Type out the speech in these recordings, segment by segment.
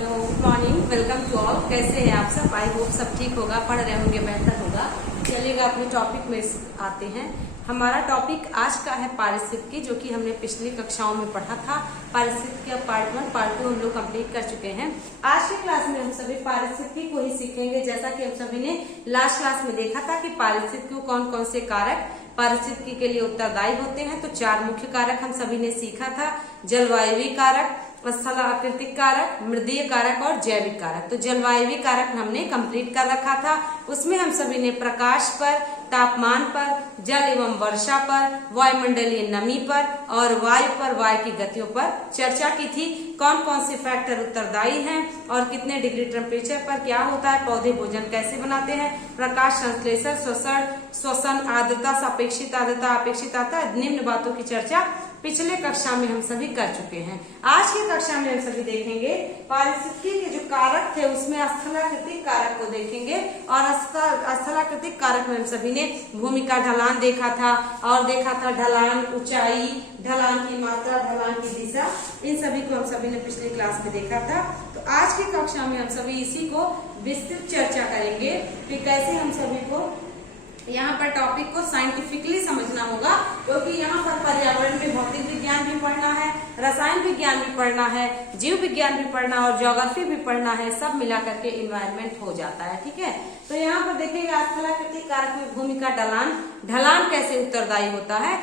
Hello, good morning, welcome to all. कैसे हैं आप सब? आई होप सब ठीक होगा, पढ़ रहे होंगे, बेहतर होगा। चलिएगा अपने टॉपिक में आते हैं। हमारा टॉपिक आज का है पारिस्थितिकी, जो कि हमने पिछली कक्षाओं में पढ़ा था। पारिस्थितिकी का पार्ट 1 पार्ट 2 हम लोग कंप्लीट कर चुके हैं। आज की क्लास में हम सभी पारिस्थितिकी को ही सीखेंगे। जैसा कि हम सभी ने लास्ट क्लास में देखा था कि पारिस्थितिकी को कौन कौन से कारक पारिस्थितिकी के लिए उत्तरदायी होते हैं। तो 4 मुख्य कारक हम सभी ने सीखा था: जलवायु कारक, स्थलाकृतिक कारक, मृदीय कारक और जैविक कारक। तो जलवायु कारक हमने कंप्लीट कर रखा था। उसमें हम सभी ने प्रकाश पर, तापमान पर, जल एवं वर्षा पर, वायुमंडलीय नमी पर और वायु पर, वायु की गतियों पर चर्चा की थी। कौन कौन से फैक्टर उत्तरदायी हैं और कितने डिग्री टेम्परेचर पर क्या होता है, पौधे भोजन कैसे बनाते हैं, प्रकाश संश्लेषण, श्वसन, आर्द्रता, सापेक्षिक आर्द्रता, अपेक्षित आर्द्रता, निम्न बातों की चर्चा पिछले कक्षा में हम सभी कर चुके हैं। आज की कक्षा में हम सभी देखेंगे पारिस्थितिकी के जो कारक थे उसमें स्थलाकृतिक कारक को देखेंगे। और स्थलाकृतिक कारक में हम सभी ने भूमि का ढलान देखा था और देखा था ढलान, ऊंचाई, ढलान की मात्रा, ढलान की दिशा, इन सभी को हम सभी ने पिछली क्लास में देखा था। तो आज की कक्षा में हम सभी इसी को विस्तृत चर्चा करेंगे कि कैसे हम सभी को यहाँ पर टॉपिक को साइंटिफिकली समझना होगा, क्योंकि यहाँ पर पर्यावरण में भौतिक विज्ञान भी पढ़ना है, रसायन विज्ञान भी पढ़ना है, जीव विज्ञान भी पढ़ना और ज्योग्राफी भी पढ़ना है। सब मिला करके इन्वायरमेंट हो जाता है, ठीक है। तो यहाँ पर देखिएगा स्थलाकृतिक कारक में भूमि का ढलान कैसे उत्तरदायी होता है।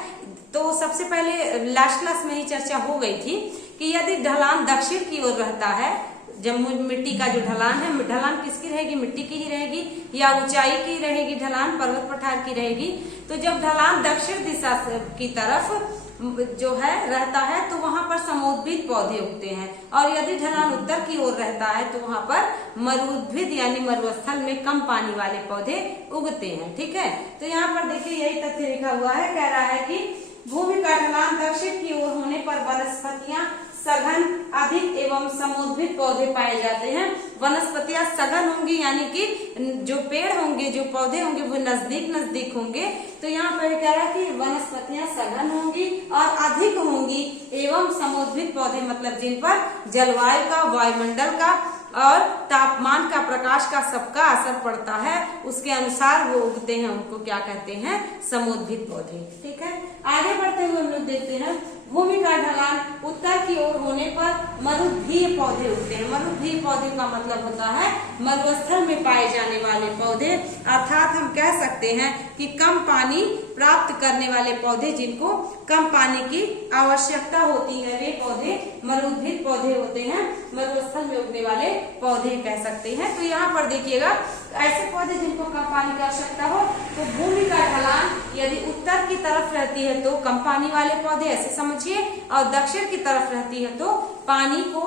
तो सबसे पहले लास्ट क्लास में ही चर्चा हो गई थी कि यदि ढलान दक्षिण की ओर रहता है, जब मिट्टी का जो ढलान है, ढलान किसकी रहेगी? मिट्टी की ही रहेगी, या ऊंचाई की रहेगी ढलान, पर्वत पठार की रहेगी। तो जब ढलान दक्षिण दिशा की तरफ जो है रहता है तो वहां पर समुद्भिद पौधे उगते हैं, और यदि ढलान उत्तर की ओर रहता है तो वहां पर मरुद्भिद यानी मरुस्थल में कम पानी वाले पौधे उगते हैं, ठीक है। तो यहाँ पर देखिए यही तथ्य लिखा हुआ है, कह रहा है कि भूमि का ढलान दक्षिण की ओर होने पर वनस्पतियां सघन, अधिक एवं समुद्भिद पौधे पाए जाते हैं। वनस्पतियां सघन होंगी, यानी कि जो पेड़ होंगे, जो पौधे होंगे वो नजदीक होंगे। तो यहाँ पर कह रहा है कि वनस्पतियां सघन होंगी और अधिक होंगी, एवं समुद्भिद पौधे मतलब जिन पर जलवायु का, वायुमंडल का और तापमान का, प्रकाश का सबका असर पड़ता है, उसके अनुसार वो उगते हैं। उनको क्या कहते हैं? समुद्भिद पौधे, ठीक है। आगे बढ़ते हुए हम लोग देखते हैं भूमि का ढलान उत्तर की ओर होने पर मरुद्भीय पौधे उगते हैं। मरुद्भीय पौधे का मतलब होता है मरुस्थल में पाए जाने वाले पौधे, अर्थात हम कह सकते हैं कि कम पानी प्राप्त करने वाले पौधे, जिनको कम पानी की आवश्यकता होती है, वे पौधे मरुद्भीय पौधे होते हैं। मरुस्थल में उगने वाले पौधे कह सकते हैं। तो यहाँ पर देखिएगा ऐसे पौधे जिनको कम पानी की आवश्यकता हो, तो भूमि का ढलान यदि उत्तर की तरफ रहती है तो कम पानी वाले पौधे, ऐसे समझिए, और दक्षिण की तरफ रहती है तो पानी को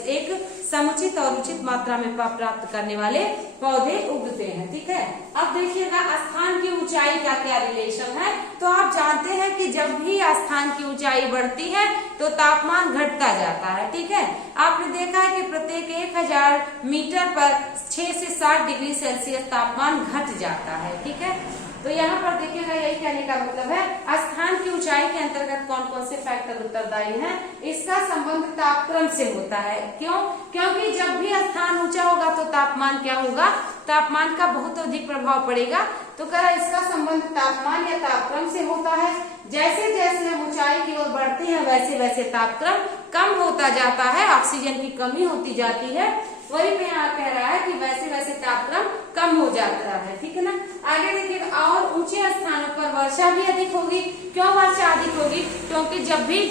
एक समुचित और उचित मात्रा में प्राप्त करने वाले पौधे उगते हैं, ठीक है। अब देखिएगा स्थान की ऊंचाई का क्या रिलेशन है। तो आप जानते हैं कि जब भी स्थान की ऊंचाई बढ़ती है तो तापमान घटता जाता है, ठीक है। आपने देखा है कि प्रत्येक 1000 मीटर पर 6 से 7 डिग्री सेल्सियस तापमान घट जाता है, ठीक है। तो यहाँ पर देखिएगा यही कहने का मतलब है स्थान की ऊंचाई के अंतर्गत कौन कौन से फैक्टर उत्तरदायी हैं। इसका संबंध तापक्रम से होता है। क्यों? क्योंकि जब भी स्थान ऊंचा होगा तो तापमान क्या होगा? तापमान का बहुत अधिक प्रभाव पड़ेगा। तो कह इसका संबंध तापमान या तापक्रम से होता है। जैसे जैसे हम ऊंचाई की ओर बढ़ते हैं वैसे वैसे तापक्रम कम होता जाता है, ऑक्सीजन की कमी होती जाती है। वही पे यहाँ कह रहा है कि वैसे वैसे तापक्रम कम हो जाता है, ठीक है ना। आगे देखिए, और ऊंचे स्थानों पर वर्षा भी अधिक होगी। क्यों वर्षा अधिक होगी? क्योंकि जब भी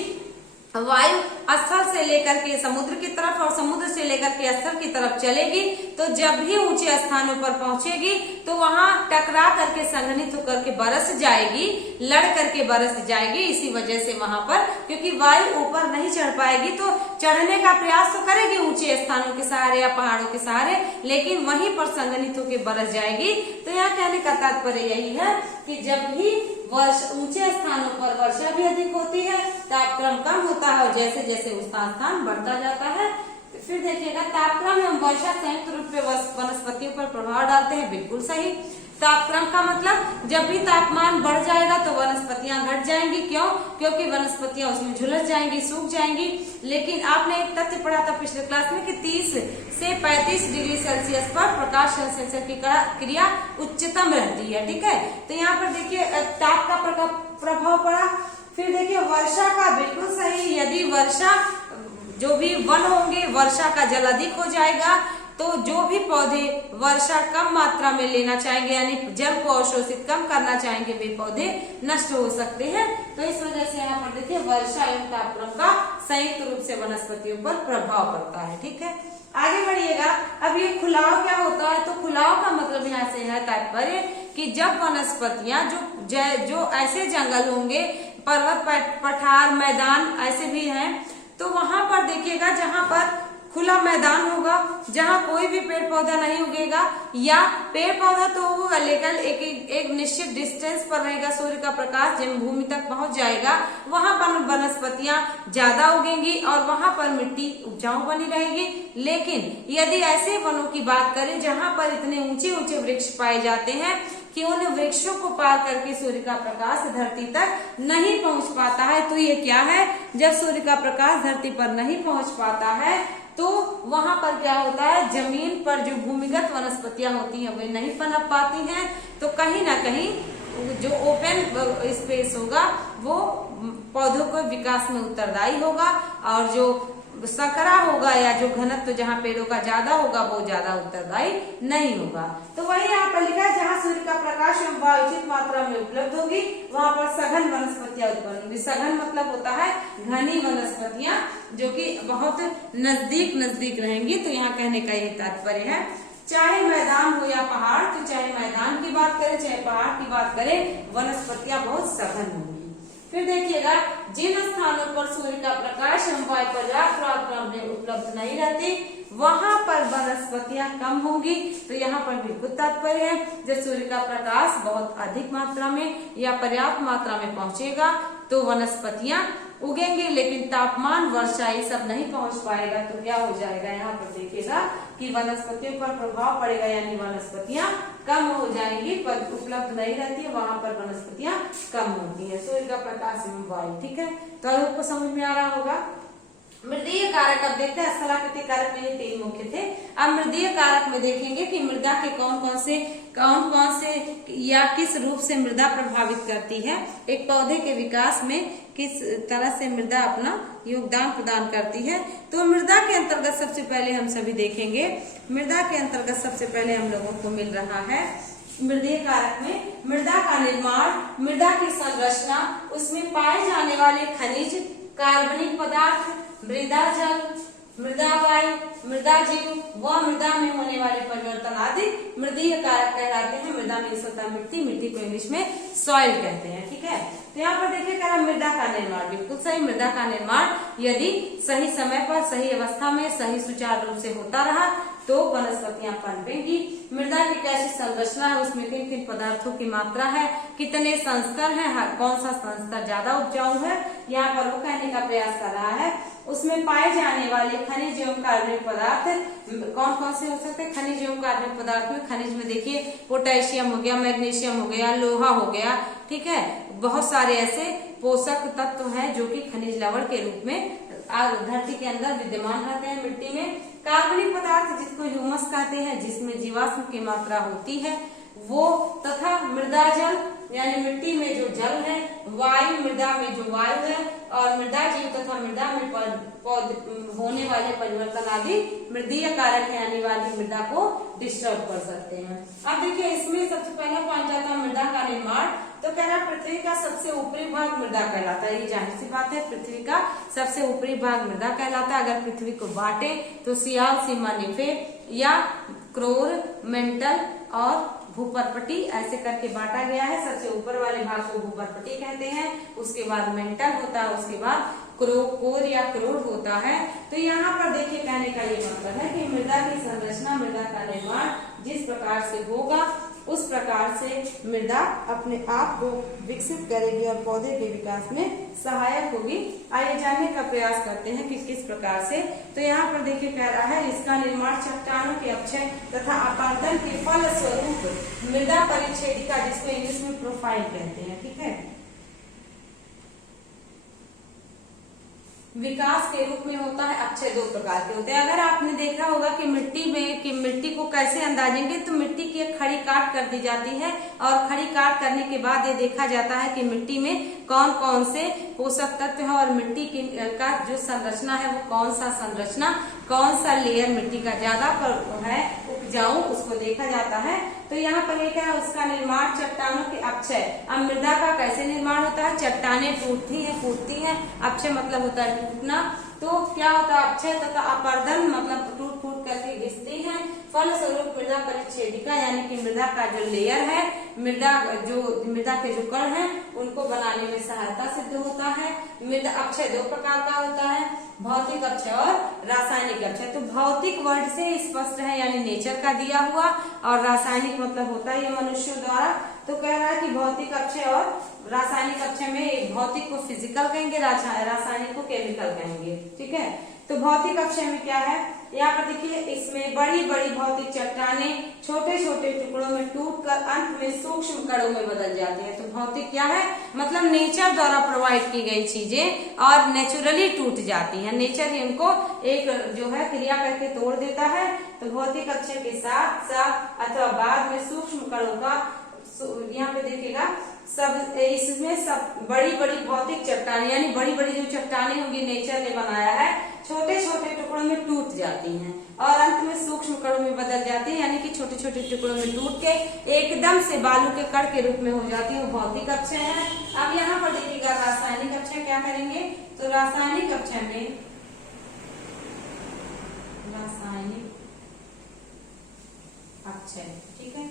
वायु स्थल से लेकर के समुद्र की तरफ और समुद्र से लेकर के स्थल की तरफ चलेगी, तो जब भी ऊंचे स्थानों पर पहुंचेगी तो वहां टकरा करके संघनित होकर के बरस जाएगी, लड़ करके बरस जाएगी। इसी वजह से वहां पर, क्योंकि वायु ऊपर नहीं चढ़ पाएगी तो चढ़ने का प्रयास तो करेगी ऊंचे स्थानों के सहारे या पहाड़ों के सहारे, लेकिन वहीं पर संघनित होकर बरस जाएगी। तो यहाँ कहने का तात्पर्य यही है कि जब भी ऊंचे स्थानों पर वर्षा भी अधिक होती है, तापक्रम कम होता है, और जैसे जैसे उसका स्थान बढ़ता जाता है। फिर देखिएगा तापक्रम एवं वर्षा संयुक्त रूप से वनस्पतियों पर प्रभाव डालते हैं, बिल्कुल सही। तापक्रम का मतलब जब भी तापमान बढ़ जाएगा तो वनस्पतियां घट जाएंगी। क्यों? क्योंकि वनस्पतियां उसमें झुलस जाएंगी, सूख जाएंगी। लेकिन आपने एक तथ्य पढ़ा था पिछले क्लास में कि 30 से 35 डिग्री सेल्सियस पर प्रकाश संश्लेषण की क्रिया उच्चतम रहती है। ठीक है, तो यहाँ पर देखिए ताप का प्रभाव पड़ा। फिर देखिए वर्षा का, बिल्कुल सही, यदि वर्षा, जो भी वन होंगे, वर्षा का जल अधिक हो जाएगा तो जो भी पौधे वर्षा कम मात्रा में लेना चाहेंगे, यानी जल को अवशोषित कम करना चाहेंगे, वे पौधे नष्ट हो सकते हैं। तो इस वजह से यहाँ पर देखिए वर्षा एवं तापक्रम का संयुक्त रूप से वनस्पतियों पर प्रभाव पड़ता है। ठीक है, आगे बढ़िएगा। अब ये खुलाव क्या होता है? तो खुलाव का मतलब यहाँ से है तात्पर्य कि जब वनस्पतियां जो ऐसे जंगल होंगे, पर्वत पठार मैदान ऐसे भी हैं, तो वहां पर देखिएगा जहां पर खुला मैदान होगा, जहां कोई भी पेड़ पौधा नहीं उगेगा, या पेड़ पौधा तो होगा लेकिन एक निश्चित डिस्टेंस पर रहेगा, सूर्य का प्रकाश जब भूमि तक पहुंच जाएगा, वहां पर वनस्पतियां ज्यादा उगेंगी और वहां पर मिट्टी उपजाऊ बनी रहेगी। लेकिन यदि ऐसे वनों की बात करें जहां पर इतने ऊंचे ऊंचे वृक्ष पाए जाते हैं कि उन वृक्षों को पार करके सूर्य का प्रकाश धरती तक नहीं पहुंच पाता है, तो ये क्या है? जब सूर्य का प्रकाश धरती पर नहीं पहुंच पाता है तो वहां पर क्या होता है, जमीन पर जो भूमिगत वनस्पतियां होती हैं वे नहीं पनप पाती हैं। तो कहीं ना कहीं जो ओपन स्पेस होगा वो पौधों के विकास में उत्तरदायी होगा, और जो संकरा होगा या जो घनत्व जहाँ पेड़ों का ज्यादा होगा वो ज्यादा उत्तरदायी नहीं होगा। तो वही यहाँ पर लिखा है जहाँ सूर्य का प्रकाश एवं वायु उचित मात्रा में उपलब्ध होगी वहां पर सघन वनस्पतियां उत्पन्न होंगी। सघन मतलब होता है घनी वनस्पतियां जो कि बहुत नजदीक रहेंगी। तो यहाँ कहने का यही तात्पर्य है, चाहे मैदान हो या पहाड़, तो चाहे मैदान की बात करें चाहे पहाड़ की बात करें, वनस्पतियां बहुत सघन होंगी। फिर देखिएगा जिन स्थानों पर सूर्य का प्रकाश एवं वायु पर्याप्त मात्रा में उपलब्ध नहीं रहती वहां पर वनस्पतियां कम होंगी। तो यहाँ पर बिल्कुल तात्पर्य है जब सूर्य का प्रकाश बहुत अधिक मात्रा में या पर्याप्त मात्रा में पहुंचेगा तो वनस्पतियां उगेंगे, लेकिन तापमान, वर्षा ये सब नहीं पहुंच पाएगा तो क्या हो जाएगा, यहाँ पर देखिएगा कि वनस्पतियों पर प्रभाव पड़ेगा, यानी वनस्पतियां कम हो जाएंगी, पर उपलब्ध नहीं रहती है, वहां पर वनस्पतियां कम होती है। सूर्य का प्रकाश एवं वायु। ठीक है, तो आपको समझ में आ रहा होगा। मृदीय कारक अब देखते हैं, स्थलाकृति कारक में ये 3 मुख्य थे। अब मृदीय कारक में देखेंगे कि मृदा के कौन कौन से या किस रूप से मृदा प्रभावित करती है, एक पौधे के विकास में किस तरह से मृदा अपना योगदान प्रदान करती है। तो मृदा के अंतर्गत सबसे पहले हम सभी देखेंगे, मृदा के अंतर्गत सबसे पहले हम लोगों को मिल रहा है मृदीय कारक में मृदा का निर्माण, मृदा की संरचना, उसमें पाए जाने वाले खनिज, कार्बनिक पदार्थ, मृदा जल, मृदा वायु, मृदा जीव व मृदा में होने वाले परिवर्तन आदि मृदीय कारक कहलाते हैं। मृदा में होता मिट्टी, मिट्टी को इंग्लिश में सॉइल कहते हैं। ठीक है, तो यहाँ पर देखिए कह रहा मृदा का निर्माण, बिल्कुल सही। मृदा का निर्माण यदि सही समय पर, सही अवस्था में, सही सुचारू रूप से होता रहा तो वनस्पतियां पनपेंगी। मृदा की कैसी संरचना है, उसमें किन किन पदार्थों की मात्रा है, कितने संस्तर हैं, कौन सा संस्तर ज्यादा उपजाऊ है, यहाँ पर वो कहने का प्रयास कर रहा है। उसमें पाए जाने वाले खनिज एवं कार्बनिक पदार्थ कौन कौन से हो सकते हैं। खनिज एवं कार्बनिक पदार्थ में, खनिज में देखिए पोटेशियम हो गया, मैग्नीशियम हो गया, लोहा हो गया। ठीक है, बहुत सारे ऐसे पोषक तत्व हैं जो कि खनिज लवण के रूप में धरती के अंदर विद्यमान रहते हैं मिट्टी में। कार्बनिक पदार्थ जिसको ह्यूमस कहते हैं, जिसमें जीवाश्म की मात्रा होती है वो, तथा मृदा जल यानी मिट्टी में जो जल है, वायु मृदा में जो वायु है, और मृदा जीव तथा मृदा में होने वाले परिवर्तन आदि मृदीय कारक है, आने वाली मृदा को डिस्टर्ब कर सकते हैं। अब देखिए इसमें सबसे पहला पॉइंट आता है मृदा का निर्माण। तो कह रहा पृथ्वी का सबसे ऊपरी भाग मृदा कहलाता है। ये जाहिर सी बात है, पृथ्वी का सबसे ऊपरी भाग मृदा कहलाता है। अगर पृथ्वी को बांटे तो सियाल, सीमा, निफे या क्रोर, मेंटल और भूपर्पटी ऐसे करके बांटा गया है। सबसे ऊपर वाले भाग को भूपर्पटी कहते हैं, उसके बाद मेंटल होता है, उसके बाद कोर या क्रोर होता है। तो यहाँ पर देखिए कहने का ये मतलब है कि मृदा की संरचना, मृदा का निर्माण जिस प्रकार से होगा उस प्रकार से मृदा अपने आप को विकसित करेगी और पौधे के विकास में सहायक होगी। आइए जानने का प्रयास करते हैं कि किस प्रकार से। तो यहाँ पर देखिए कह रहा है इसका निर्माण चट्टानों के अपक्षय तथा अपर्दन के फल स्वरूप मृदा परिच्छेदिका, जिसको इंग्लिश में प्रोफाइल कहते हैं, ठीक है, विकास के रूप में होता है। अक्षय दो प्रकार के होते हैं। अगर आपने देखा होगा कि मिट्टी को कैसे अंदाजेंगे, तो मिट्टी की एक खड़ी काट कर दी जाती है और खड़ी काट करने के बाद ये देखा जाता है कि मिट्टी में कौन कौन से पोषक तत्व है और मिट्टी का जो संरचना है वो कौन सा संरचना, कौन सा लेयर मिट्टी का ज्यादा है उपजाऊ, उसको देखा जाता है। तो यहाँ पर एक है उसका निर्माण चट्टानों के अपक्षय। अब मृदा का कैसे निर्माण होता है, चट्टानें टूटती हैं, फूटती हैं, अपक्षय मतलब होता है टूटना। तो क्या होता है अपक्षय तथा अपर्दन मतलब टूट फूट करके घिसती हैं। फल स्वरूप मृदा परिच्छेदिका यानी कि मृदा का जो लेयर है, मृदा के जो कण हैं उनको बनाने में सहायता सिद्ध होता है। मृदा अपक्षय दो प्रकार का होता है, भौतिक अपक्षय और रासायनिक अपक्षय। तो भौतिक वर्ड से स्पष्ट है यानी नेचर का दिया हुआ, और रासायनिक मतलब होता है ये मनुष्यों द्वारा। तो कह रहा है कि भौतिक अपक्षय और रासायनिक अपक्षय में एक भौतिक को फिजिकल कहेंगे, रासायनिक को केमिकल कहेंगे, ठीक है। तो भौतिक अपक्षय में क्या है, यहाँ पर देखिए इसमें बड़ी बड़ी भौतिक चट्टानें छोटे छोटे टुकड़ों में टूटकर अंत में सूक्ष्म कणों में बदल जाती है। तो भौतिक क्या है, मतलब नेचर द्वारा प्रोवाइड की गई चीजें और नेचुरली टूट जाती हैं, नेचर ही उनको एक जो है क्रिया करके तोड़ देता है। तो भौतिक अपक्षय के साथ साथ अथवा बाद में सूक्ष्म कणों का, यहाँ पे देखिएगा सब इसमें सब बड़ी बड़ी भौतिक चट्टानें यानी बड़ी बड़ी जो चट्टानें होंगी नेचर ने बनाया है, छोटे छोटे टुकड़ों में टूट जाती हैं और अंत में सूक्ष्म कणों में बदल जाती है, यानी कि छोटे छोटे टुकड़ों में टूट के एकदम से बालू के कण के रूप में हो जाती है, वो भौतिक अपक्षय है। अब यहाँ पर देखिएगा रासायनिक अपक्षय क्या करेंगे, तो रासायनिक अपक्षय में रासायनिक अपक्षय, ठीक है।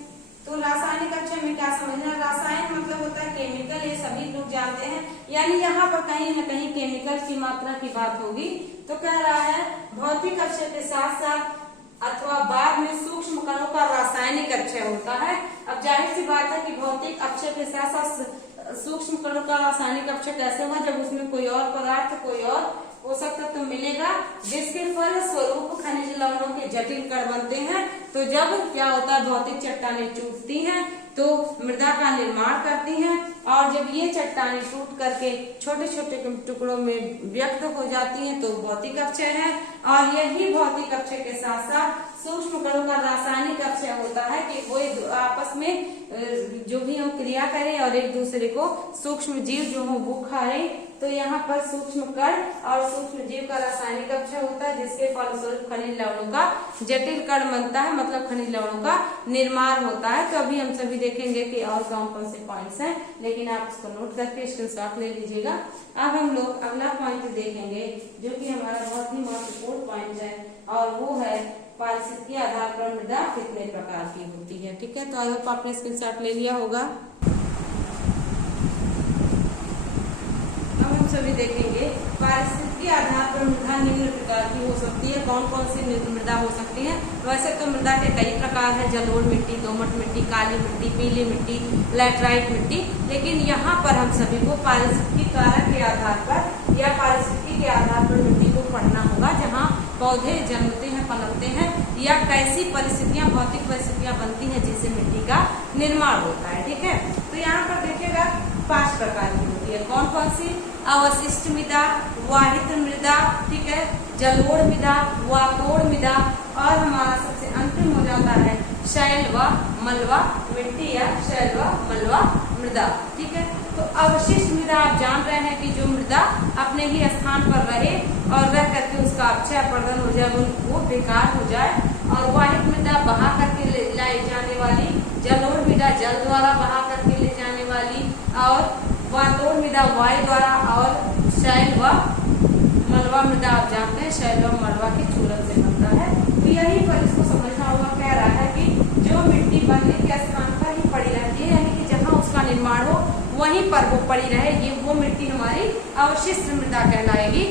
तो रासायनिक अपक्षय में क्या समझना, रासायन मतलब होता है केमिकल, ये सभी लोग जानते हैं, यानी यहाँ पर कहीं न कहीं केमिकल की मात्रा की बात होगी। तो कह रहा है भौतिक अपक्षय के साथ साथ अथवा बाद में सूक्ष्म कणों का रासायनिक अपक्षय होता है। अब जाहिर सी बात है कि भौतिक अपक्षय के साथ साथ सूक्ष्म कणों का रासायनिक अपक्षय कैसे होगा, जब उसमें कोई और पदार्थ, कोई और पोषक तत्व मिलेगा, जिसके फल स्वरूप खनिज लवणों के जटिल कण बनते हैं। तो जब क्या होता है, भौतिक चट्टानें टूटती हैं तो मृदा का निर्माण करती हैं, और जब ये चट्टानें टूट करके छोटे छोटे टुकड़ों में व्यक्त हो जाती हैं तो भौतिक अपक्षय है। और यही भौतिक अपक्षय के साथ साथ सूक्ष्म कणों का रासायनिक अपक्षय होता है कि वो आपस में जो भी हम क्रिया करें और एक दूसरे को सूक्ष्म जीव जो हो वो खाए। तो यहाँ पर सूक्ष्म कण और सूक्ष्म जीव का रासायनिक अपक्षय होता है, जिसके फलस्वरूप खनिज लवणों का जटिल कण बनता है, मतलब खनिज लवणों का निर्माण होता है। तो अभी हम सभी देखेंगे कि और कौन से पॉइंट्स हैं, लेकिन आप इसको नोट करके स्क्रीनशॉट ले लीजिएगा। अब हम लोग अगला पॉइंट देखेंगे जो कि हमारा बहुत ही महत्वपूर्ण पॉइंट है, और वो है पारिस्थितिकी आधार पर मृदा कितने प्रकार की होती है, ठीक है। तो आई होप आपने स्क्रीनशॉट ले लिया होगा। अब हम सभी देखेंगे पारिस्थितिकी आधार पर मृदा निम्न प्रकार की हो सकती है। कौन कौन सी मृदा हो सकती है, वैसे तो मृदा के कई प्रकार है, जलोढ़ मिट्टी, दोमट मिट्टी, काली मिट्टी, पीली मिट्टी, लैटराइट मिट्टी, लेकिन यहाँ पर हम सभी को पारिस्थितिकी कारक के आधार पर या पारिस्थितिकी के आधार पर मिट्टी को पढ़ना होगा, जहाँ पौधे जन्मते हैं, पनपते हैं, या कैसी परिस्थितियां, भौतिक परिस्थितियां बनती हैं जिससे मिट्टी का निर्माण होता है, ठीक है। तो यहाँ पर देखिएगा 5 प्रकार की होती है। कौन कौन सी, अवशिष्ट मृदा, वाहित मृदा, ठीक है, जलोढ़ मृदा, वाकोड़ मृदा, और हमारा सबसे अंतिम हो जाता है शैल व मलवा मिट्टी या शैल व मलवा मृदा, ठीक है। तो अवशिष्ट मृदा आप जान रहे हैं कि जो मृदा अपने ही स्थान पर रहे और रह करके उसका अक्षय अपर्दन हो जाए, वो बेकार हो जाए। और वाहित मृदा बहा करके ले जाने वाली, जलोढ़ मृदा जल द्वारा बहा करके ले जाने वाली, और वाकोड़ मृदा वायु द्वारा, और शैल व मलवा मृदा आप जानते हैं शैल व मलवा के चूर्ण से बनता है। तो यही पर इसको समझना होगा। कह रहा है कि जो मिट्टी बनने के स्थान पर ही पड़ी रहती है, यानी कि जहाँ उसका निर्माण हो वहीं पर वो पड़ी रहे, ये वो मिट्टी हमारी अवशिष्ट मृदा कहलाएगी।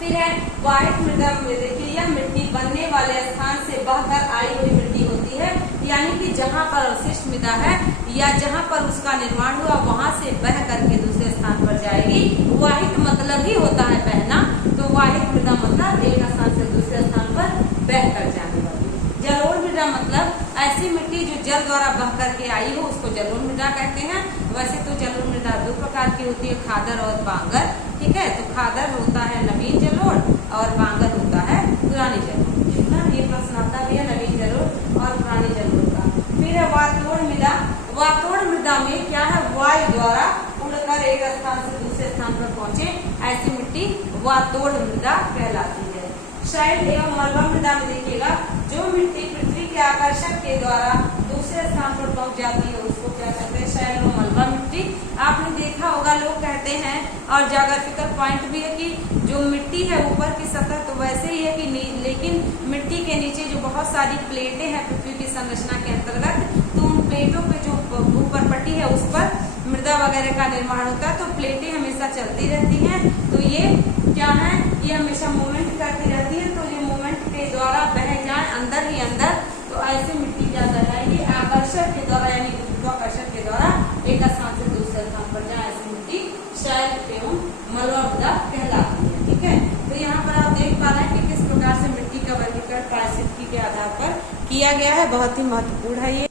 फिर है वाहित मृदा में देखिए, यह मिट्टी बनने वाले स्थान से बहकर आई हुई मिट्टी होती है। यानी कि जहाँ पर अवशिष्ट मृदा है या जहाँ पर उसका निर्माण हुआ वहां से बह करके दूसरे स्थान पर जाएगी। वाहित मतलब ही होता है बहना, तो वाहित मृदा मतलब एक स्थान से दूसरे स्थान पर बह कर जाने वाली। जलोढ़ मृदा मतलब ऐसी मिट्टी जो जल द्वारा बह करके आई हो उसको जलोढ़ मृदा कहते हैं। वैसे तो जलोढ़ मृदा दो प्रकार की होती है, खादर और बांगर। ठीक है, तो खादर होता है नवीन जलोढ़ और बांगर होता है पुरानी जलोढ़। कितना ये प्रश्न आता भी है नवीन जलोढ़ और पुरानी जलोढ़ का। फिर है वातोड़ मृदा। वातोड़ मृदा में क्या है, वायु द्वारा उड़कर एक स्थान से दूसरे स्थान पर पहुंचे ऐसी मिट्टी वातोड़ मृदा कहलाती है। शैल एवं मलबा मृदा में देखिएगा, जो मिट्टी पृथ्वी के आकर्षण के द्वारा दूसरे स्थान पर पहुंच जाती है उसको क्या कहते हैं, शैल एवं मलबा मिट्टी। आपने देखा होगा, लोग कहते हैं और ज्योग्राफिकल पॉइंट भी है कि जो मिट्टी है ऊपर की सतह तो वैसे ही है कि लेकिन मिट्टी के नीचे जो बहुत सारी प्लेटें हैं पृथ्वी की संरचना के अंतर्गत, तो उन प्लेटों पे जो भूपरपट्टी है उस पर मृदा वगैरह का निर्माण होता है, तो प्लेटें हमेशा चलती रहती हैं। तो ये क्या है, ये हमेशा मूवमेंट करती रहती है, तो ये मूवमेंट के द्वारा बह जाए अंदर ही अंदर, तो ऐसे मिट्टी क्या कहलाएगी, आकर्षण के द्वारा यानी गुरुत्वाकर्षण के द्वारा एक स्थान से दूसरे स्थान पर जाए ऐसी मिट्टी शैल एवं मलबा मृदा कहलाती है। ठीक है, तो यहाँ पर आप देख पा रहे हैं कि किस प्रकार से मिट्टी का वर्गीकरण पारिस्थितिकी के आधार पर किया गया है। बहुत ही महत्वपूर्ण है ये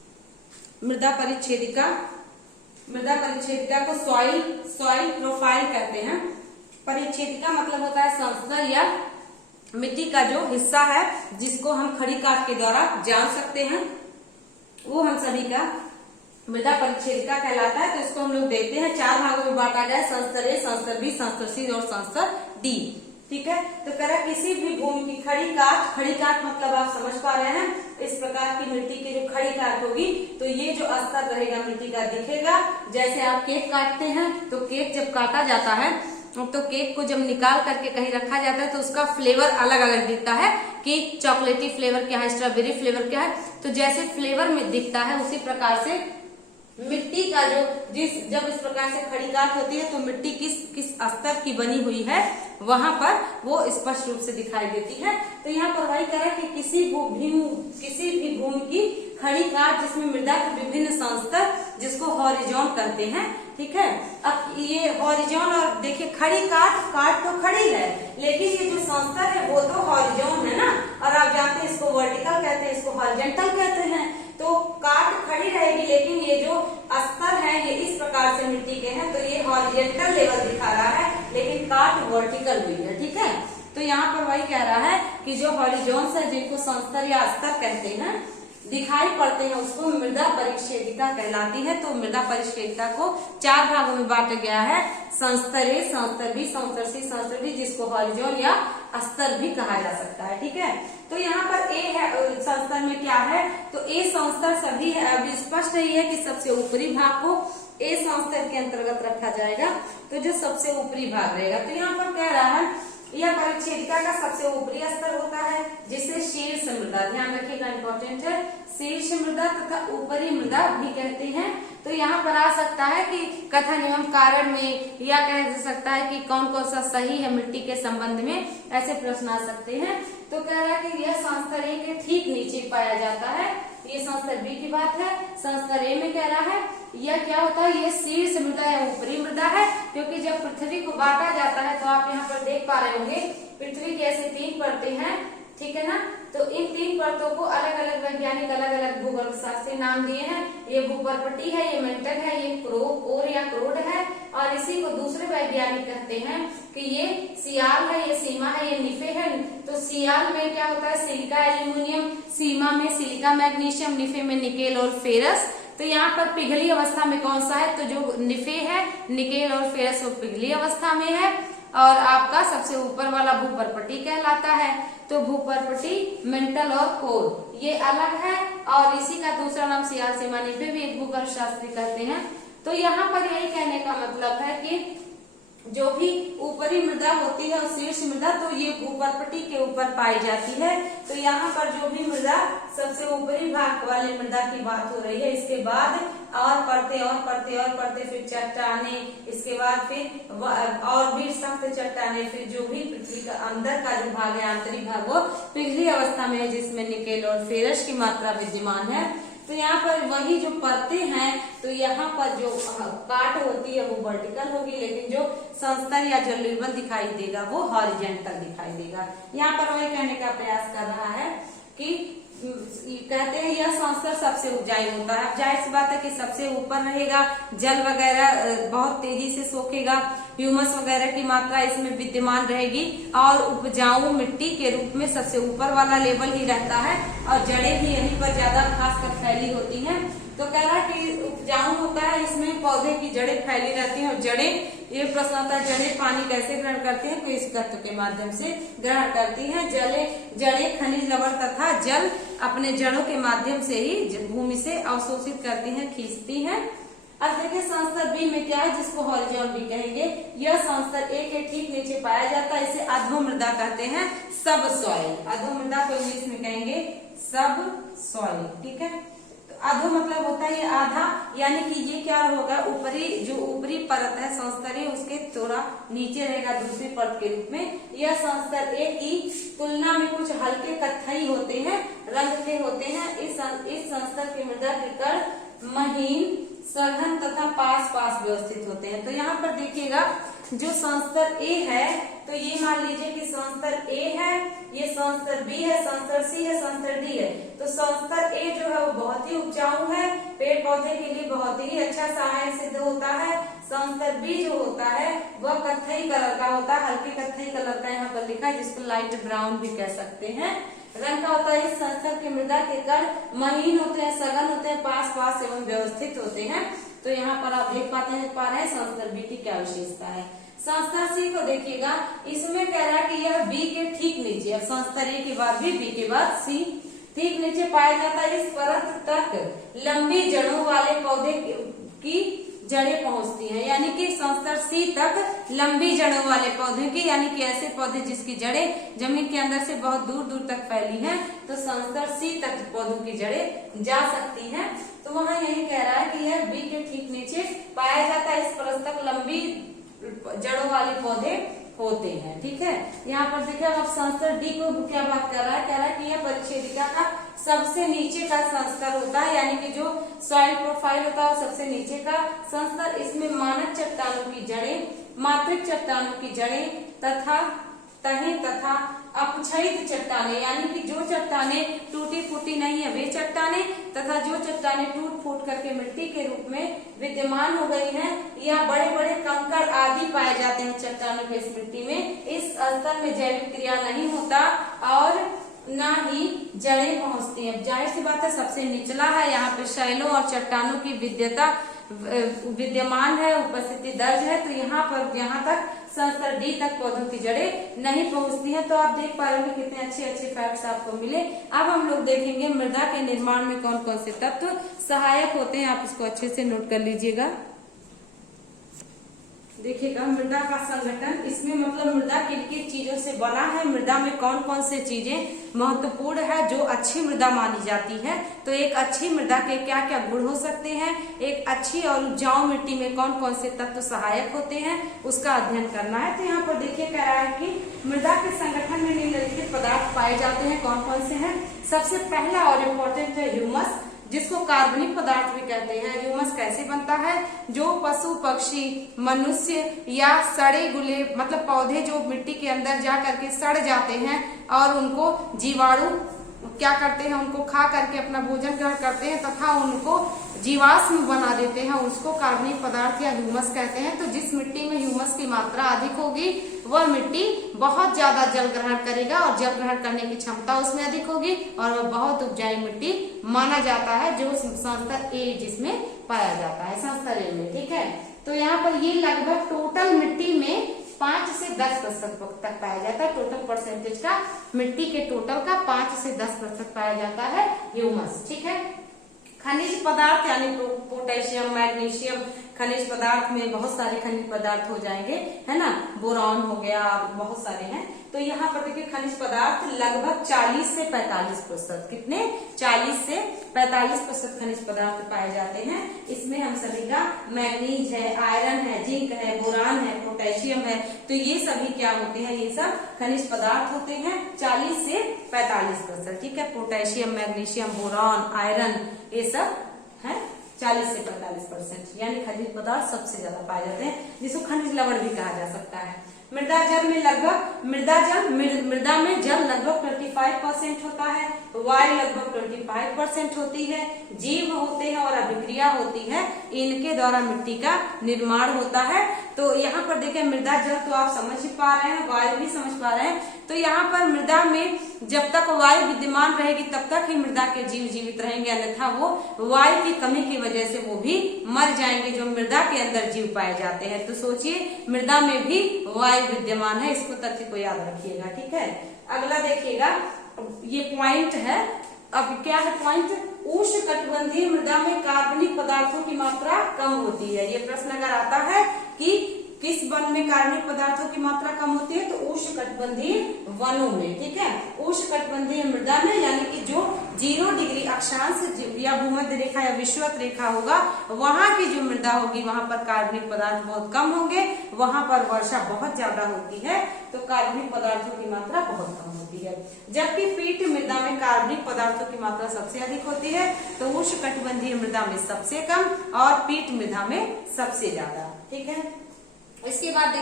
मृदा परिच्छेदिका। मृदा परिच्छेदिका को सॉइल प्रोफाइल कहते हैं। परिच्छेदिका मतलब होता है संस्तर या मिट्टी का जो हिस्सा है जिसको हम खड़ी काट के द्वारा जान सकते हैं, वो हम सभी का मृदा परिच्छेदिका कहलाता है। तो इसको हम लोग देखते हैं, 4 भागों में बांटा गया है, संस्तर ए, संस्तर बी, संस्तर सी और संस्तर डी। ठीक है, तो कह रहा किसी भी भूमि की खड़ी काट मतलब आप समझ पा रहे हैं, इस प्रकार की मिट्टी की जो खड़ी काट होगी तो ये जो स्तर रहेगा मिट्टी का दिखेगा। जैसे आप केक काटते हैं तो केक जब काटा जाता है तो केक को जब निकाल करके कहीं रखा जाता है तो उसका फ्लेवर अलग अलग दिखता है कि चॉकलेटी फ्लेवर क्या है, स्ट्रॉबेरी फ्लेवर क्या है। तो जैसे फ्लेवर में दिखता है उसी प्रकार से मिट्टी का जो जब इस प्रकार से खड़ी काट होती है तो मिट्टी किस स्तर की बनी हुई है वहां पर वो स्पष्ट रूप से दिखाई देती है। तो यहाँ पर वही कह रहा है कि किसी भी भूमि की खड़ी काट जिसमें मृदा के विभिन्न संस्तर जिसको हॉरिजॉन कहते हैं। ठीक है, अब ये हॉरिजॉन और देखिए खड़ी काट तो खड़ी है, लेकिन ये जो संस्तर है वो तो हॉरिजॉन है ना, और आप जानते हैं इसको वर्टिकल कहते हैं, इसको हॉरिजॉन्टल कहते हैं। तो काट खड़ी रहेगी लेकिन ये जो स्तर है ये इस प्रकार से मिट्टी के हैं, तो ये हॉरिजॉन्टल लेवल दिखा रहा है लेकिन काट वर्टिकल हुई है। ठीक है, तो यहाँ पर वही कह रहा है कि जो हॉरिजॉन्स है जिनको संस्तर या स्तर कहते हैं दिखाई पड़ते हैं उसको मृदा परिच्छेदिका कहलाती है। तो मृदा परिच्छेदिका को 4 भागों में बांटा गया है, संस्तर ए, संस्तर बी, संस्तर सी, संस्तर डी, जिसको हॉरिजॉन या स्तर भी कहा जा सकता है। ठीक है, तो यहाँ पर ए है संस्तर में क्या है, तो ए संस्तर सभी है। अभी स्पष्ट है कि सबसे ऊपरी भाग को ए संस्तर के अंतर्गत रखा जाएगा, तो जो सबसे ऊपरी भाग रहेगा। तो यहाँ पर कह रहा है यह परिच्छेदिका का सबसे ऊपरी स्तर होता है जिसे शीर्ष मृदा, ध्यान रखिएगा इंपॉर्टेंट है, शीर्ष मृदा तथा ऊपरी मृदा भी कहते हैं। तो यहाँ पर आ सकता है कि कथन एवं कारण में, या कह सकता है कि कौन कौन सा सही है मिट्टी के संबंध में, ऐसे प्रश्न आ सकते हैं। तो कह रहा है कि यह संस्तर ए के ठीक नीचे पाया जाता है, ये संस्तर बी की बात है। संस्तर ए में कह रहा है यह क्या होता है, ये शीर्ष मृदा या ऊपरी मृदा है, क्योंकि जब पृथ्वी को बांटा जाता है तो आप यहाँ पर देख पा रहे होंगे पृथ्वी की ऐसे 3 परतें हैं। ठीक है ना, तो इन 3 परतों को अलग अलग वैज्ञानिक अलग अलग भूगोल शास्त्री नाम दिए हैं। ये भूपरपट्टी है, ये मेंटल है, ये कोर या क्रोड है, और इसी को दूसरे वैज्ञानिक कहते हैं कि ये सियाल है, ये सीमा है, ये निफे है। तो सियाल में क्या होता है, सिलिका एल्यूमिनियम, सीमा में सिलिका मैग्नीशियम, निफे में निकेल और फेरस। तो यहाँ पर पिघली अवस्था में कौन सा है, तो जो निफे है, निकेल और फेरस वो पिघली अवस्था में है, और आपका सबसे ऊपर वाला भूपरपट्टी कहलाता है। तो भूपरपट्टी, मेंटल और कोर ये अलग है, और इसी का दूसरा नाम सियाल, सीमा, निफे भी एक भूगोल शास्त्री कहते हैं। तो यहाँ पर यही कहने का मतलब है कि जो भी ऊपरी मृदा होती है और शीर्ष मृदा, तो ये भूपरपट्टी के ऊपर पाई जाती है। तो यहाँ पर जो भी मृदा सबसे ऊपरी भाग वाली मृदा की बात हो रही है, इसके बाद और पड़ते फिर चट्टाने, इसके बाद फिर और भी सख्त चट्टाने, फिर जो भी पृथ्वी का अंदर का जो भाग है, आंतरिक भाग, वो पिघली अवस्था में है जिसमें निकेल और फेरस की मात्रा विद्यमान है। तो यहाँ पर वही जो परतें हैं, तो यहाँ पर जो काट होती है वो वर्टिकल होगी, लेकिन जो संस्तर या जो रिबन दिखाई देगा वो हॉरिजेंटल दिखाई देगा। यहाँ पर वही कहने का प्रयास कर रहा है कि कहते हैं यह संस्तर सबसे ऊंचाई होता है। अब जाहिर सी बात है कि सबसे ऊपर रहेगा, जल वगैरह बहुत तेजी से सोखेगा, ह्यूमस वगैरह की मात्रा इसमें विद्यमान रहेगी और उपजाऊ मिट्टी के रूप में सबसे ऊपर वाला लेवल ही रहता है और जड़ें भी यहीं पर ज्यादा खासकर फैली होती हैं। तो कह रहा है कि उपजाऊ होता है, इसमें पौधे की जड़ें फैली रहती हैं और जड़ें, ये प्रश्न आता है जड़ें पानी कैसे ग्रहण करती हैं, तो इस तत्व के माध्यम से ग्रहण करती हैं। जड़ें खनिज लवण तथा जल अपने जड़ों के माध्यम से ही भूमि से अवशोषित करती हैं, खींचती हैं। अब देखिए संस्तर बी में क्या है, जिसको हॉरिजॉन भी कहेंगे। यह संस्तर ए के ठीक नीचे पाया जाता है, इसे अधो मृदा कहते हैं, सब सॉइल। अधो मृदा को इंग्लिश में कहेंगे सब सॉइल, ठीक है। अधो मतलब होता है ये आधा, यानी कि ये क्या होगा, ऊपरी जो ऊपरी परत है संस्तर उसके थोड़ा नीचे रहेगा दूसरी परत के रूप में। यह संस्तर ए की तुलना में कुछ हल्के कत्थई होते हैं, रंग के होते हैं। इस संस्तर की मृदा के कण महीन, सघन तथा पास पास व्यवस्थित होते हैं। तो यहाँ पर देखिएगा जो संस्तर ए है, तो ये मान लीजिए कि संस्तर ए है, ये संस्तर बी है, संस्तर सी है, संस्तर डी है। तो संस्तर ए जो है वो बहुत ही उपजाऊ है, पेड़ पौधे के लिए बहुत ही अच्छा सहायक सिद्ध होता है। संस्तर बी जो होता है वह कत्थई कलर का होता है, हल्के कत्थई कलर का यहाँ पर लिखा है, जिसको लाइट ब्राउन भी कह सकते हैं, रंग का होता है। इस संस्तर की मृदा के कण महीन होते हैं, सघन होते हैं, पास पास एवं व्यवस्थित होते हैं। तो यहाँ पर आप देख पा रहे हैं संस्तर बी की क्या विशेषता है। संस्तर सी को देखिएगा, इसमें कह रहा है कि यह बी के ठीक नीचे, अब संस्तर ए के बाद भी बी के बाद सी ठीक नीचे पाया जाता है। इस परत तक लंबी जड़ों वाले पौधे की जड़ें पहुंचती हैं, यानी कि संस्तर सी तक लंबी जड़ों वाले पौधे की, यानी कि ऐसे पौधे जिसकी जड़ें जमीन के अंदर से बहुत दूर दूर तक फैली हैं, तो संस्तर सी तक पौधों की जड़ें जा सकती हैं। तो वहाँ यही कह रहा है कि यह बी के ठीक नीचे पाया जाता है, इस परत तक लंबी जड़ों वाले पौधे होते हैं, ठीक है। यहाँ पर देखिए अब संस्तर डी को क्या बात कर रहा है, कह रहा है कि यह परिच्छेदिका का सबसे नीचे का संस्तर होता है, यानी कि जो सॉइल प्रोफाइल होता है सबसे नीचे का संस्तर। इसमें मानक चट्टानों की जड़ें, मात्रिक चट्टानों की जड़ें तथा तहें तथा अपक्षयित चट्टाने, यानी कि जो चट्टाने टूटी फूटी नहीं है वे चट्टाने, तथा जो चट्टाने टूट फूट करके मिट्टी के रूप में विद्यमान हो गई हैं, या बड़े बड़े कंकड़ आदि पाए जाते हैं चट्टानों के इस मिट्टी में। इस स्तर में जैविक क्रिया नहीं होता और न ही जड़ें पहुंचती हैं। जाहिर सी बात है सबसे निचला है, यहाँ पे शैलों और चट्टानों की विद्यमान है, उपस्थिति दर्ज है। तो यहाँ तक संस्तर डी तक पौधों की जड़ें नहीं पहुंचती हैं। तो आप देख पा रहे हैं कितने अच्छे अच्छे फैक्ट्स आपको मिले। अब हम लोग देखेंगे मृदा के निर्माण में कौन कौन से तत्व सहायक होते हैं, आप इसको अच्छे से नोट कर लीजिएगा। देखिएगा मृदा का संगठन, इसमें मतलब मृदा किन किन चीजों से बना है, मृदा में कौन कौन से चीजें महत्वपूर्ण है जो अच्छी मृदा मानी जाती है। तो एक अच्छी मृदा के क्या क्या गुण हो सकते हैं, एक अच्छी और उपजाऊ मिट्टी में कौन कौन से तत्व सहायक होते हैं, उसका अध्ययन करना है। तो यहाँ पर देखिए कह रहा है कि मृदा के संगठन में निम्नलिखित पदार्थ पाए जाते हैं, कौन कौन से हैं। सबसे पहला और इम्पोर्टेंट है ह्यूमस, जिसको कार्बनिक पदार्थ भी कहते हैं। ह्यूमस कैसे बनता है, जो पशु पक्षी मनुष्य या सड़े गुले मतलब पौधे जो मिट्टी के अंदर जा करके सड़ जाते हैं और उनको जीवाणु क्या करते हैं, उनको खा करके अपना भोजन ग्रहण करते हैं तथा उनको जीवाश्म बना देते हैं, उसको कार्बनिक पदार्थ या ह्यूमस कहते हैं। तो जिस मिट्टी में ह्यूमस की मात्रा अधिक होगी वह मिट्टी बहुत ज्यादा जल ग्रहण करेगा और जल ग्रहण करने की क्षमता उसमें अधिक होगी और वह बहुत उपजाऊ मिट्टी माना जाता है, जो संस्तर ए जिसमें पाया जाता है, संस्तर ए में, ठीक है। तो यहाँ पर ये लगभग टोटल मिट्टी में 5 से 10% तक पाया जाता है। टोटल परसेंटेज का मिट्टी के टोटल का 5 से 10% पाया जाता है ह्यूमस, ठीक है। खनिज पदार्थ यानी पोटेशियम, मैग्नीशियम, खनिज पदार्थ में बहुत सारे खनिज पदार्थ हो जाएंगे, है ना, बोरॉन हो गया, बहुत सारे हैं। तो यहाँ पर देखिए खनिज पदार्थ लगभग 40 से 45%, कितने 40 से 45% खनिज पदार्थ पाए जाते हैं। इसमें हम सभी का मैग्नीज है, आयरन है, जिंक है, बोरान है, पोटेशियम है, तो ये सभी क्या होते हैं, ये सब खनिज पदार्थ होते हैं 40 से 45%, ठीक है। पोटेशियम, मैग्नीशियम, बोरान, आयरन, ये सब है 40 से 45%, यानी खनिज पदार्थ सबसे ज्यादा पाए जाते हैं, जिसको खनिज लवण भी कहा जा सकता है। मृदा जल में लगभग मृदा में जल लगभग 25% होता है, वायु लगभग 25% होती है, जीव होते हैं और अभिक्रिया होती है, इनके द्वारा मिट्टी का निर्माण होता है। तो यहाँ पर देखें मृदा जल तो आप समझ ही पा रहे हैं, वायु भी समझ पा रहे हैं। तो यहाँ पर मृदा में जब तक वायु विद्यमान रहेगी तब तक ही मृदा के जीव जीवित रहेंगे, अन्यथा वो वायु की कमी की वजह से वो भी मर जाएंगे, जो मृदा के अंदर जीव पाए जाते हैं। तो सोचिए मृदा में भी वायु विद्यमान है, इसको तथ्य को याद रखिएगा, ठीक है। अगला देखिएगा, ये पॉइंट है, अब क्या है पॉइंट, उष्णकटिबंधीय मृदा में कार्बनिक पदार्थों की मात्रा कम होती है। ये प्रश्न अगर आता है कि किस वन में कार्बनिक पदार्थों की मात्रा कम होती है, तो उष्णकटिबंधीय वनों में, ठीक है। उष्णकटिबंधीय मृदा में यानी कि जो 0 डिग्री अक्षांश या भूमध्य रेखा या विषुवत रेखा होगा, वहां की जो मृदा होगी वहां पर कार्बनिक पदार्थ बहुत कम होंगे, वहां पर वर्षा बहुत ज्यादा होती है, तो कार्बनिक पदार्थों की मात्रा बहुत कम होती है। जबकि पीट मृदा में कार्बनिक पदार्थों की मात्रा सबसे अधिक होती है, तो उष्णकटिबंधीय मृदा में सबसे कम और पीट मृदा में सबसे ज्यादा, ठीक है। इसके बाद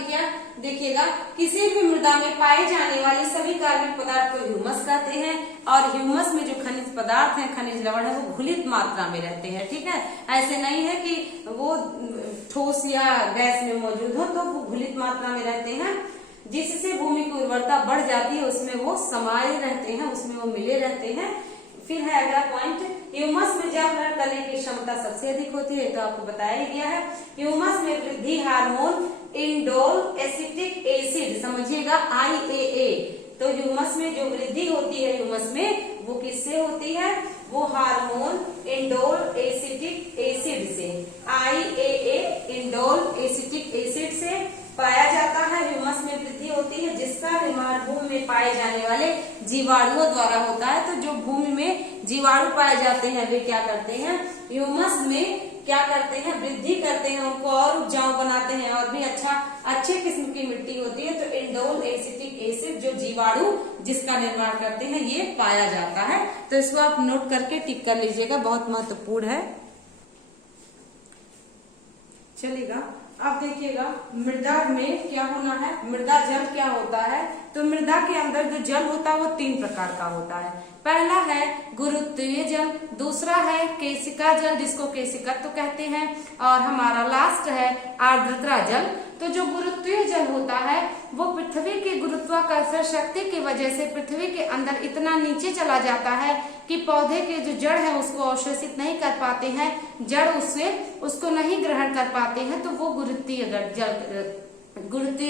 देखिएगा किसी भी मृदा में पाए जाने वाले सभी कार्बनिक पदार्थ को ह्यूमस कहते हैं, और ह्यूमस में जो खनिज पदार्थ हैं, खनिज लवण है, वो घुलित मात्रा में रहते हैं, ठीक है। ऐसे नहीं है कि वो ठोस या गैस में मौजूद हो, तो वो घुलित मात्रा में रहते हैं, जिससे भूमि की उर्वरता बढ़ जाती है, उसमें वो समाये रहते हैं, उसमें वो मिले रहते हैं। फिर है अगला पॉइंट, ह्यूमस में जल ग्रहण करने की क्षमता सबसे अधिक होती है, तो आपको बताया ही गया है। ह्यूमस में वृद्धि हार्मोन इंडोल एसिटिक एसिड, समझिएगा IAA, तो ह्यूमस में जो वृद्धि होती है ह्यूमस में, वो किससे होती है, वो हार्मोन इंडोल एसिटिक एसिड से, IAA इंडोल एसिटिक एसिड से पाया जाता है। ह्यूमस में वृद्धि होती है, जिसका निर्माण भूमि में पाए जाने वाले जीवाणुओं द्वारा होता है। तो जो भूमि में जीवाणु पाए जाते हैं वे क्या करते हैं, ह्यूमस में क्या करते हैं, वृद्धि करते हैं, उनको और उपजाऊ बनाते हैं, और भी अच्छे किस्म की मिट्टी होती है। तो इंडोल एसिटिक एसिड जो जीवाणु जिसका निर्माण करते हैं, ये पाया जाता है। तो इसको आप नोट करके टिक कर लीजिएगा, बहुत महत्वपूर्ण है, चलेगा। अब देखिएगा मृदा में क्या होना है, मृदा जल क्या होता है, तो मृदा के अंदर जो जल होता है वो 3 प्रकार का होता है। पहला है गुरुत्वीय जल, दूसरा है केशिका जल जिसको केशिकत्व कहते हैं, और हमारा लास्ट है आर्द्रता जल। तो जो गुरुत्वीय जल होता है वो पृथ्वी की गुरुत्वाकर्षण शक्ति की वजह से पृथ्वी के अंदर इतना नीचे चला जाता है कि पौधे के जो जड़ है उसको अवशोषित नहीं कर पाते हैं, जड़ उसको नहीं ग्रहण कर पाते हैं, तो वो गुरुत्वीय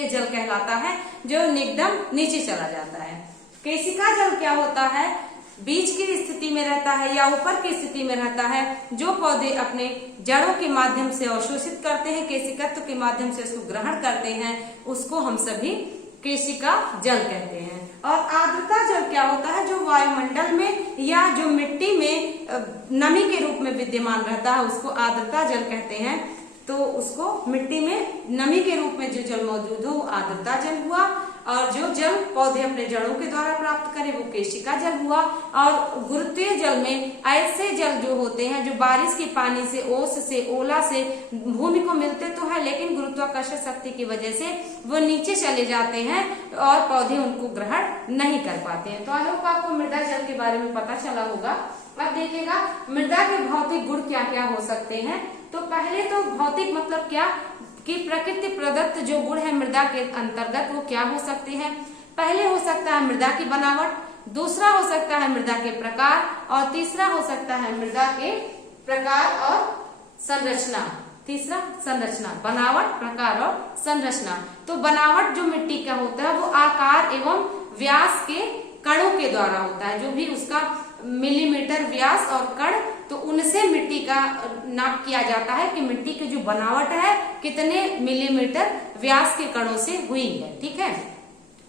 जल कहलाता है, जो एकदम नीचे चला जाता है। केशिका जल क्या होता है, बीच की स्थिति में रहता है या ऊपर की स्थिति में रहता है, जो पौधे अपने जड़ों के माध्यम से अवशोषित करते हैं, केशिकत्व के माध्यम से उसको ग्रहण करते हैं, उसको हम सभी केशिका जल कहते हैं। और आर्द्रता जल क्या होता है, जो वायुमंडल में या जो मिट्टी में नमी के रूप में विद्यमान रहता है, उसको आर्द्रता जल कहते हैं। तो उसको मिट्टी में नमी के रूप में जो जल मौजूद हो वो आर्द्रता जल हुआ, और जो जल पौधे अपने जड़ों के द्वारा प्राप्त करें वो केशिका जल हुआ। और गुरुत्वीय जल में ऐसे जल जो होते हैं जो बारिश के पानी से, ओस से, ओला से भूमि को मिलते तो है, लेकिन गुरुत्वाकर्षण शक्ति की वजह से वो नीचे चले जाते हैं और पौधे उनको ग्रहण नहीं कर पाते हैं। तो आई होप आपको मृदा जल के बारे में पता चला होगा। अब देखिएगा मृदा के भौतिक गुण क्या क्या हो सकते हैं। तो पहले तो भौतिक मतलब क्या कि प्रकृति प्रदत्त जो गुण है मृदा के अंतर्गत वो क्या हो सकते हैं। पहले हो सकता है मृदा की बनावट, दूसरा हो सकता है मृदा के प्रकार, और तीसरा हो सकता है मृदा के प्रकार और संरचना। तीसरा संरचना, बनावट, प्रकार और संरचना। तो बनावट जो मिट्टी का होता है वो आकार एवं व्यास के कणों के द्वारा होता है, जो भी उसका मिलीमीटर व्यास और कण, तो उनसे मिट्टी का नाप किया जाता है कि मिट्टी की जो बनावट है कितने मिलीमीटर व्यास के कणों से हुई है। ठीक है।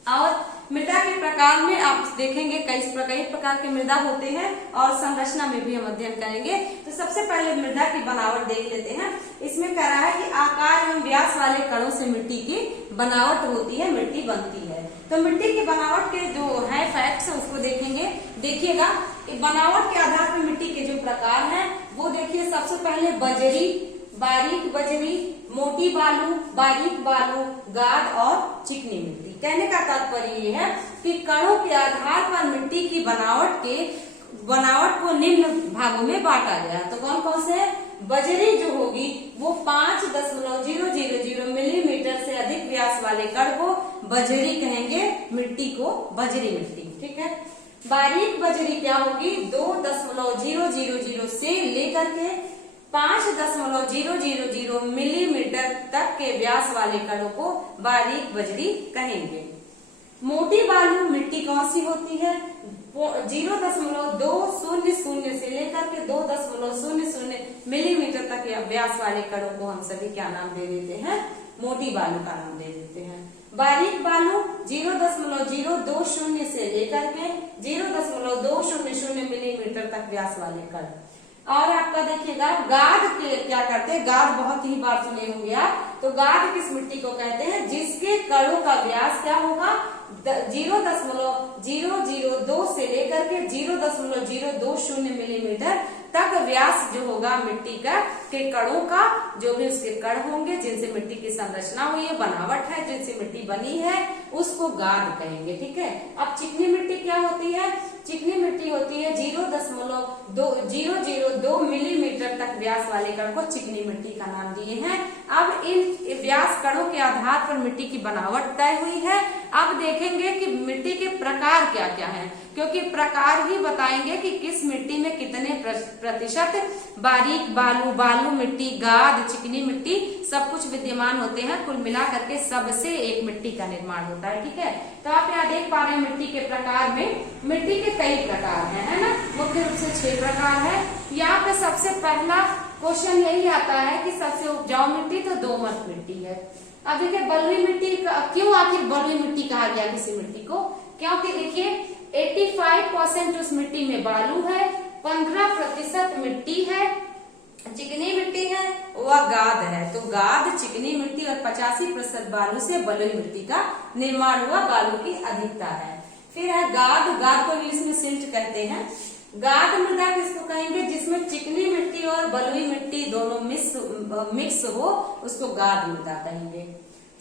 और मृदा के प्रकार में आप देखेंगे कई प्रकार के मृदा होते हैं और संरचना में भी हम अध्ययन करेंगे। तो सबसे पहले मृदा की बनावट देख लेते हैं। इसमें कह रहा है कि आकार एवं व्यास वाले कणों से मिट्टी की बनावट होती है, मिट्टी बनती है। तो मिट्टी की बनावट के जो है फैक्ट्स उसको देखेंगे। देखिएगा बनावट के आधार पर मिट्टी के जो प्रकार हैं वो देखिए। सबसे पहले बजरी, बारीक बजरी, मोटी बालू, बारीक बालू, गाद और चिकनी मिट्टी। कहने का तात्पर्य ये है कि कणों के आधार पर मिट्टी की बनावट को निम्न भागों में बांटा गया। तो कौन कौन से है? बजरी जो होगी वो 5.000 मिलीमीटर से अधिक व्यास वाले कण को बजरी कहेंगे, मिट्टी को बजरी मिट्टी। ठीक है। बारीक बजरी क्या होगी? 2.000 से लेकर के 5.000 मिलीमीटर तक के व्यास वाले कणों को बारीक बजरी कहेंगे। मोटी बालू मिट्टी कौन सी होती है? 0.200 से लेकर के 2.00 मिलीमीटर तक के व्यास वाले कणों को हम सभी क्या नाम दे देते हैं? मोटी बालू का नाम दे देते हैं। बारीक बालू 0.020 से लेकर के 0.200 मिलीमीटर तक व्यास वाले कण। और आपका देखिएगा गाद के क्या करते हैं? गाद बहुत ही बार सुने होंगे आप। तो गाद किस मिट्टी को कहते हैं? जिसके कणों का व्यास क्या होगा? 0.002 से लेकर के 0.020 मिलीमीटर तक व्यास जो होगा मिट्टी का के कणों का, जो भी उसके कण होंगे जिनसे मिट्टी की संरचना हुई है, बनावट है, जिनसे मिट्टी बनी है, उसको गाद कहेंगे। ठीक है। अब चिकनी मिट्टी क्या होती है? चिकनी मिट्टी होती है 0.002 मिलीमीटर तक व्यास वाले कण को चिकनी मिट्टी का नाम दिए हैं। अब इन व्यास कणों के आधार पर मिट्टी की बनावट तय हुई है। अब देखेंगे कि मिट्टी के प्रकार क्या क्या हैं, क्योंकि प्रकार ही बताएंगे कि किस मिट्टी में कितने प्रतिशत बारीक बालू, बालू मिट्टी, गाद, चिकनी मिट्टी सब कुछ विद्यमान होते हैं। कुल मिला करके सबसे एक मिट्टी का निर्माण होता है। ठीक है। तो आप यहाँ देख पा रहे हैं मिट्टी के प्रकार में मिट्टी के कई प्रकार हैं, है ना। मुख्य रूप से 6 प्रकार है। यहाँ पे सबसे पहला क्वेश्चन यही आता है कि सबसे उपजाऊ मिट्टी तो दोमट मिट्टी है। अब देखिए बलुई मिट्टी क्यों आखिर बलुई मिट्टी कहा गया किसी मिट्टी को? क्योंकि देखिए 85% उस मिट्टी में बालू है, 15% मिट्टी है, चिकनी मिट्टी है, वह गाद है। तो गाद, चिकनी मिट्टी और 85% बालू से बलुई मिट्टी का निर्माण हुआ। बालू की अधिकता है। फिर है गाद। गाद को इंग्लिश में सिल्ट कहते हैं। गाद मृदा किसको कहेंगे? जिसमें चिकनी मिट्टी और बलुई मिट्टी दोनों मिक्स हो, उसको गाद मृदा कहेंगे।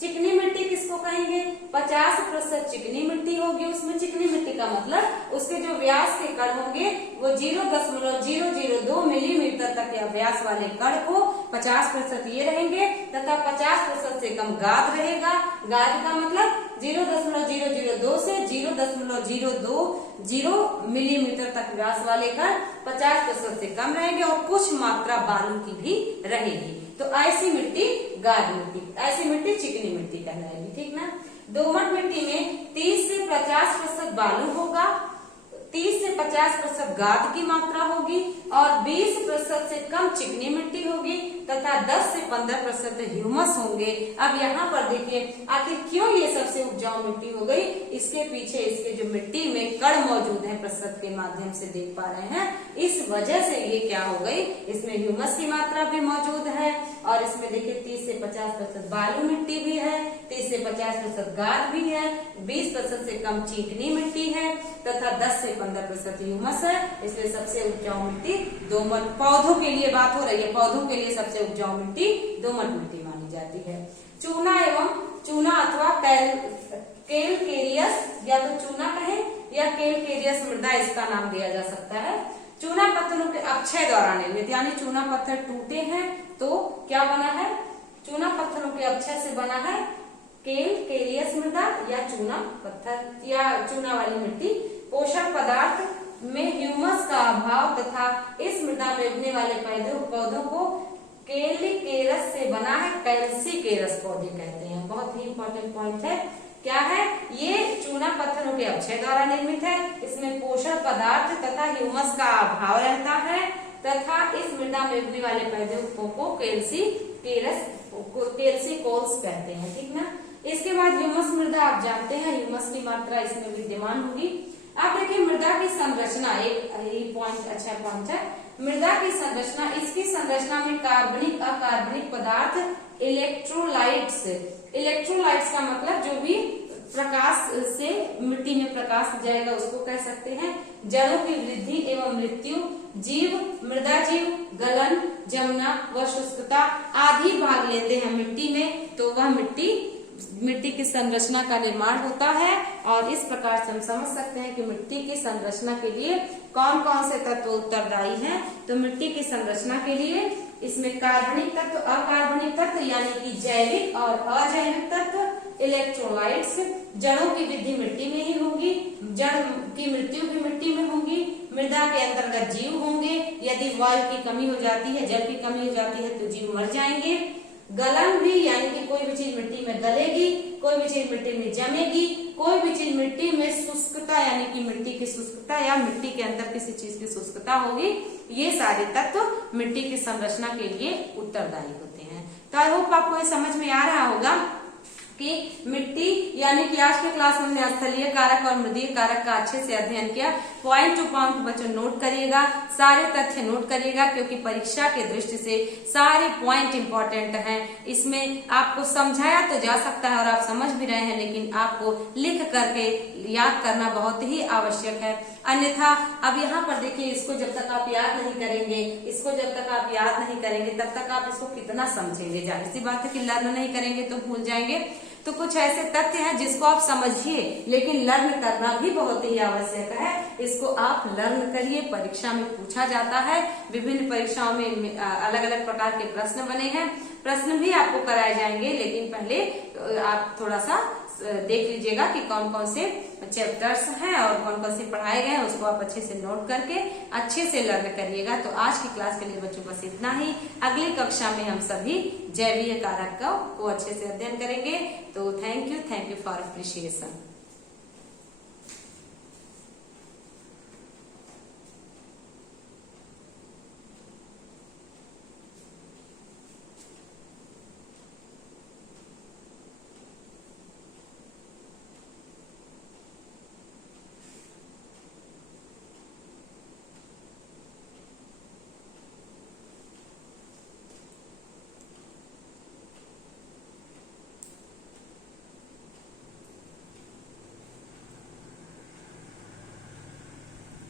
चिकनी मिट्टी किसको कहेंगे? 50% चिकनी मिट्टी होगी। उसमें चिकनी मिट्टी का मतलब उसके जो व्यास के कण होंगे वो 0.002 मिलीमीटर तक या व्यास वाले कण को 50% ये रहेंगे तथा 50% से कम गाद रहेगा। गाद का मतलब 0.002 से 0.020 मिलीमीटर तक व्यास वाले कण 50% से कम रहेंगे और कुछ मात्रा बालू की भी रहेगी। तो ऐसी मिट्टी गाद मिट्टी, ऐसी मिट्टी चिकनी मिट्टी कहलाएगी। ठीक ना। दोमट मिट्टी में 30 से 50% बालू होगा, 30 से 50% गाद की मात्रा होगी और 20% से कम चिकनी मिट्टी होगी तथा 10 से 15% ह्यूमस होंगे। अब यहाँ पर देखिए आखिर क्यों ये सबसे उपजाऊ मिट्टी हो गई? इसके पीछे इसके जो मिट्टी में कण मौजूद है, प्रसव के माध्यम से देख पा रहे हैं, इस वजह से ये क्या हो गई? इसमें ह्यूमस की मात्रा भी मौजूद है और इसमें देखिए 30 से 50% बालू मिट्टी भी है, 30 से 50% गाद भी है, 20% से कम चिकनी मिट्टी है तथा 10 से 15% ह्यूमस है। इसलिए सबसे उपजाऊ मिट्टी दोमट, पौधों के लिए बात हो रही है, पौधों के लिए सबसे उपजाऊ मिट्टी दोमट मिट्टी मानी जाती है। चूना एवं चूना अथवा कैलकेरियस, या तो चूना कहें या कैलकेरियस मृदा इसका नाम दिया जा सकता है। चूना पत्थरों के अक्षय द्वारा निर्मित, यानी चूना पत्थर टूटे हैं तो क्या बना है? चूना पत्थरों के अक्षय से बना है कैलकेरियस मृदा या चूना पत्थर या चूना वाली मिट्टी। पोषक पदार्थ में ह्यूमस का अभाव तथा इस मृदा में उगने वाले पौधों को कैलकेरस से बना है, कैल्सीकेरस पौधे कहते हैं। बहुत ही इंपॉर्टेंट पॉइंट है, क्या है? ये चूना पत्थरों के अक्षय द्वारा निर्मित है। इसमें पोषण पदार्थ तथा ह्यूमस का अभाव रहता है तथा इस मृदा में उगने वाले पौधों को कैल्सिकोल्स कहते हैं, ठीक ना। इसके बाद ह्यूमस मृदा, आप जानते हैं ह्यूमस की मात्रा इसमें विद्यमान होगी। अब देखिए मृदा की संरचना, एक पॉइंट, अच्छा पॉइंट है। मृदा की संरचना, इसकी संरचना में कार्बनिक अकार्बनिक पदार्थ, इलेक्ट्रोलाइट्स का मतलब जो भी प्रकाश से मिट्टी में प्रकाश जाएगा उसको कह सकते हैं। जड़ों की वृद्धि एवं मृत्यु, जीव, मृदा जीव, गलन, जमना व शुष्कता आदि भाग लेते हैं मिट्टी में, तो वह मिट्टी की संरचना का निर्माण होता है। और इस प्रकार से हम समझ सकते हैं कि मिट्टी की संरचना के लिए कौन कौन से तत्व उत्तरदायी हैं। तो मिट्टी की संरचना के लिए इसमें कार्बनिक तत्व, अकार्बनिक तत्व यानी कि जैविक और अजैविक तत्व, इलेक्ट्रोलाइट्स, जड़ों की वृद्धि मिट्टी में ही होगी, जड़ की मृत्यु भी मिट्टी में होगी, मृदा के अंतर्गत जीव होंगे, यदि वायु की कमी हो जाती है, जल की कमी हो जाती है तो जीव मर जाएंगे। गलन भी यानी कि कोई भी चीज मिट्टी में गलेगी, कोई भी चीज मिट्टी में जमेगी, कोई भी चीज मिट्टी में शुष्कता यानी कि मिट्टी की शुष्कता या मिट्टी के अंदर किसी चीज की शुष्कता होगी। ये सारे तत्व मिट्टी की संरचना के लिए उत्तरदायी होते हैं। तो आई होप आपको ये समझ में आ रहा होगा कि मिट्टी यानी कि आज के क्लास में हमने स्थलीय कारक और मृदीय कारक का अच्छे से अध्ययन किया। पॉइंट टू पॉइंट बच्चों नोट करिएगा, सारे तथ्य नोट करिएगा, क्योंकि परीक्षा के दृष्टि से सारे पॉइंट इंपॉर्टेंट हैं। इसमें आपको समझाया तो जा सकता है और आप समझ भी रहे हैं, लेकिन आपको लिख करके याद करना बहुत ही आवश्यक है। अन्यथा अब यहाँ पर देखिए, इसको जब तक आप याद नहीं करेंगे, तब तक आप इसको कितना समझेंगे। जाहिर सी बात है कि लर्न नहीं करेंगे तो भूल जाएंगे। तो कुछ ऐसे तथ्य हैं जिसको आप समझिए, लेकिन लर्न करना भी बहुत ही आवश्यक है। इसको आप लर्न करिए, परीक्षा में पूछा जाता है। विभिन्न परीक्षाओं में अलग अलग प्रकार के प्रश्न बने हैं, प्रश्न भी आपको कराए जाएंगे, लेकिन पहले आप थोड़ा सा देख लीजिएगा कि कौन कौन से चैप्टर्स हैं और कौन कौन से पढ़ाए गए हैं, उसको आप अच्छे से नोट करके अच्छे से लर्न करिएगा। तो आज की क्लास के लिए बच्चों बस इतना ही। अगली कक्षा में हम सभी जैवीय कारक को अच्छे से अध्ययन करेंगे। तो थैंक यू फॉर अप्रिशिएशन।